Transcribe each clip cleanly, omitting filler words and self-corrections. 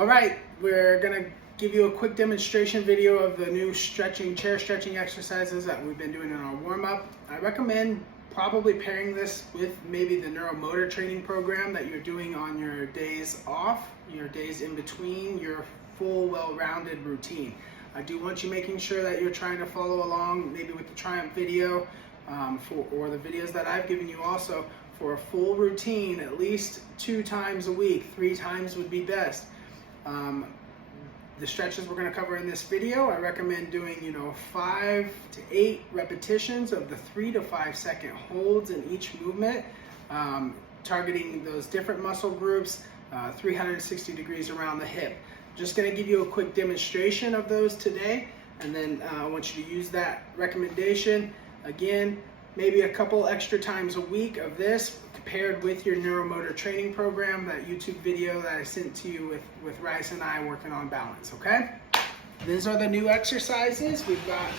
All right, we're gonna give you a quick demonstration video of the new chair stretching exercises that we've been doing in our warm-up. I recommend probably pairing this with maybe the neuromotor training program that you're doing on your days off, your days in between your full, well-rounded routine. I do want you making sure that you're trying to follow along maybe with the Triumph video or the videos that I've given you also for a full routine at least 2 times a week. 3 times would be best. The stretches we're going to cover in this video, I recommend doing 5 to 8 repetitions of the 3 to 5 second holds in each movement, targeting those different muscle groups 360 degrees around the hip. Just going to give you a quick demonstration of those today, and then I want you to use that recommendation again, maybe a couple extra times a week of this paired with your neuromotor training program, that YouTube video that I sent to you with Rice and I working on balance, okay? These are the new exercises. We've got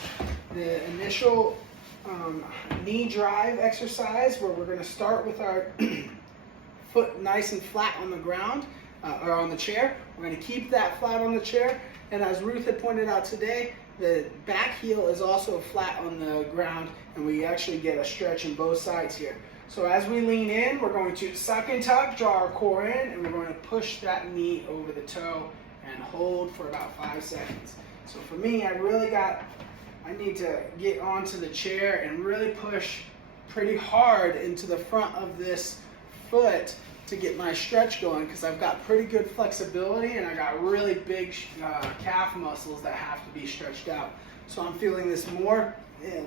the initial knee drive exercise where we're gonna start with our foot nice and flat on the ground or on the chair. We're gonna keep that flat on the chair, and as Ruth had pointed out today, the back heel is also flat on the ground, and we actually get a stretch in both sides here. So as we lean in, we're going to suck and tuck, draw our core in, and we're going to push that knee over the toe and hold for about 5 seconds. So for me, I need to get onto the chair and really push pretty hard into the front of this foot to get my stretch going, because I've got pretty good flexibility and I got really big calf muscles that have to be stretched out. So I'm feeling this more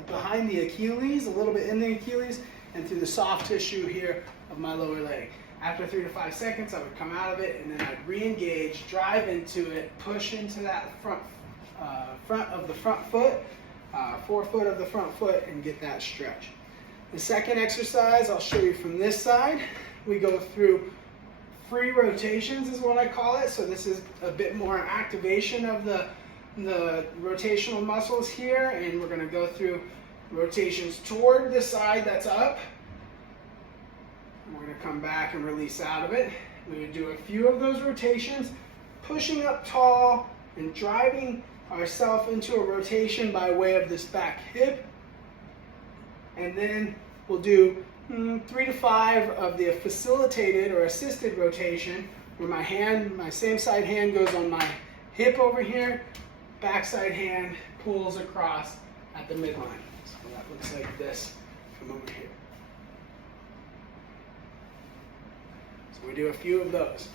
behind the Achilles, a little bit in the Achilles, and through the soft tissue here of my lower leg. After 3 to 5 seconds, I would come out of it, and then I'd re-engage, drive into it, push into that front of the front foot, forefoot of the front foot, and get that stretch. The second exercise I'll show you from this side. We go through free rotations is what I call it. So this is a bit more activation of the rotational muscles here, and we're gonna go through rotations toward the side that's up. We're going to come back and release out of it. We're going to do a few of those rotations, pushing up tall and driving ourselves into a rotation by way of this back hip. And then we'll do 3 to 5 of the facilitated or assisted rotation, where my same side hand goes on my hip over here, backside hand pulls across at the midline. So that looks like this from over here. So we do a few of those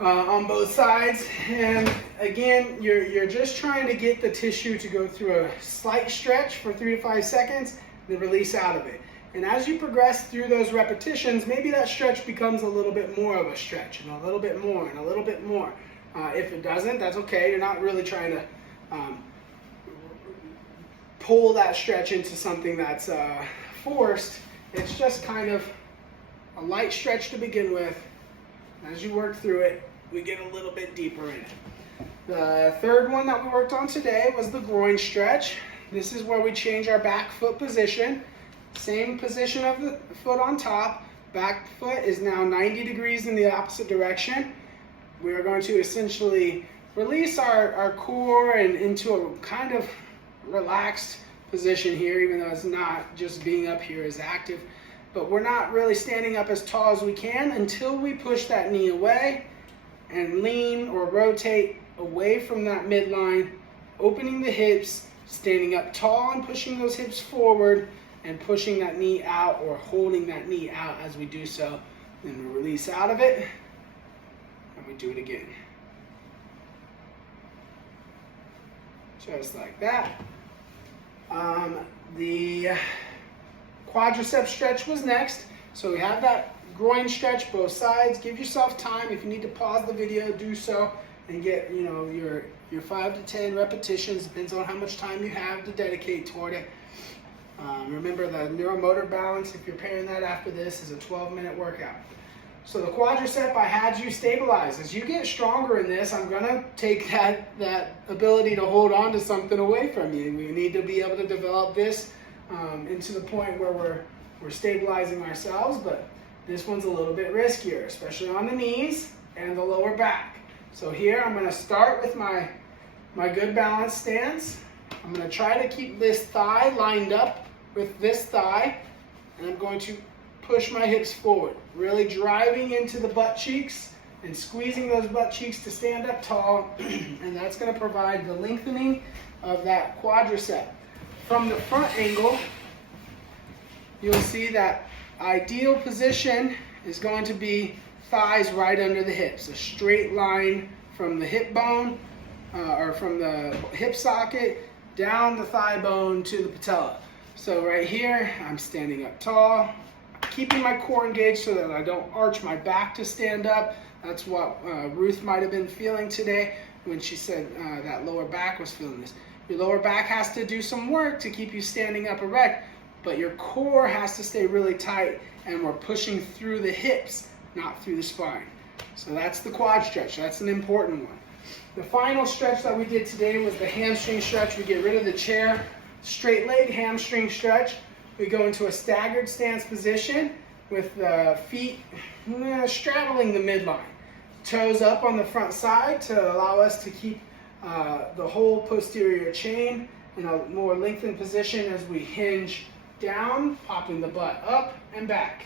on both sides, and again, you're just trying to get the tissue to go through a slight stretch for 3 to 5 seconds, then release out of it. And as you progress through those repetitions, maybe that stretch becomes a little bit more of a stretch, and a little bit more, and a little bit more. If it doesn't, that's okay. You're not really trying to pull that stretch into something that's forced. It's just kind of a light stretch to begin with. As you work through it, we get a little bit deeper in it. The third one that we worked on today was the groin stretch. This is where we change our back foot position. Same position of the foot on top. Back foot is now 90 degrees in the opposite direction. We are going to essentially release our core and into a kind of relaxed position here, even though it's not just being up here is active. But we're not really standing up as tall as we can until we push that knee away and lean or rotate away from that midline, opening the hips, standing up tall and pushing those hips forward, and pushing that knee out or holding that knee out as we do so. Then we release out of it, and we do it again. Just like that. The quadricep stretch was next. So we have that groin stretch both sides. Give yourself time. If you need to pause the video, do so, and get your 5 to 10 repetitions. Depends on how much time you have to dedicate toward it. Remember, the neuromotor balance, if you're pairing that after this, is a 12-minute workout. So the quadricep, I had you stabilize. As you get stronger in this, I'm going to take that ability to hold on to something away from you. We need to be able to develop this into the point where we're stabilizing ourselves, but this one's a little bit riskier, especially on the knees and the lower back. So here I'm going to start with my good balance stance. I'm going to try to keep this thigh lined up with this thigh, and I'm going to push my hips forward, really driving into the butt cheeks and squeezing those butt cheeks to stand up tall, and that's going to provide the lengthening of that quadricep. From the front angle, you'll see that ideal position is going to be thighs right under the hips, a straight line from the hip bone or from the hip socket down the thigh bone to the patella. So right here, I'm standing up tall, keeping my core engaged so that I don't arch my back to stand up. That's what Ruth might have been feeling today when she said that lower back was feeling this. Your lower back has to do some work to keep you standing up erect, but your core has to stay really tight, and we're pushing through the hips, not through the spine. So that's the quad stretch. That's an important one. The final stretch that we did today was the hamstring stretch. We get rid of the chair, straight leg hamstring stretch. We go into a staggered stance position with the feet straddling the midline. Toes up on the front side to allow us to keep the whole posterior chain in a more lengthened position as we hinge down, popping the butt up and back.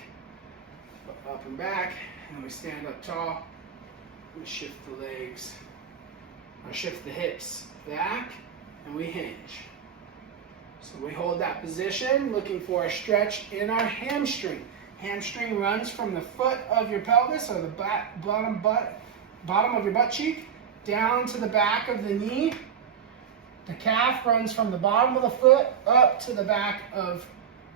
Up and back, and we stand up tall. We shift the legs, or shift the hips back, and we hinge. So we hold that position, looking for a stretch in our hamstring. Hamstring runs from the foot of your pelvis, or the bottom of your butt cheek, down to the back of the knee. The calf runs from the bottom of the foot up to the back of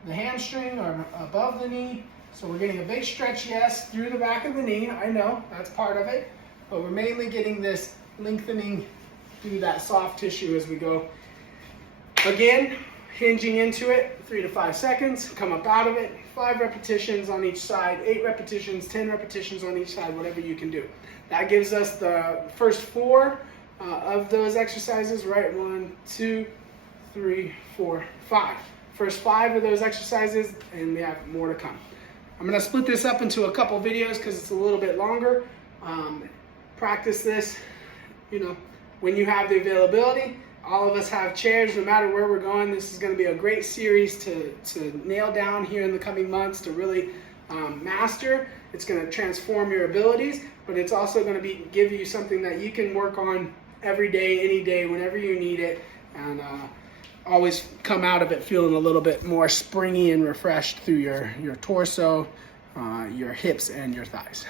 the hamstring or above the knee. So we're getting a big stretch, yes, through the back of the knee. I know, that's part of it. But we're mainly getting this lengthening through that soft tissue as we go. Again, hinging into it, 3 to 5 seconds, come up out of it, 5 repetitions on each side, 8 repetitions, 10 repetitions on each side, whatever you can do. That gives us the first 4 of those exercises, right? 1, 2, 3, 4, 5. First 5 of those exercises, and we have more to come. I'm going to split this up into a couple videos because it's a little bit longer. Practice this, when you have the availability. All of us have chairs, no matter where we're going. This is going to be a great series to nail down here in the coming months, to really master. It's going to transform your abilities, but it's also going to give you something that you can work on every day, any day, whenever you need it, and always come out of it feeling a little bit more springy and refreshed through your torso, your hips, and your thighs.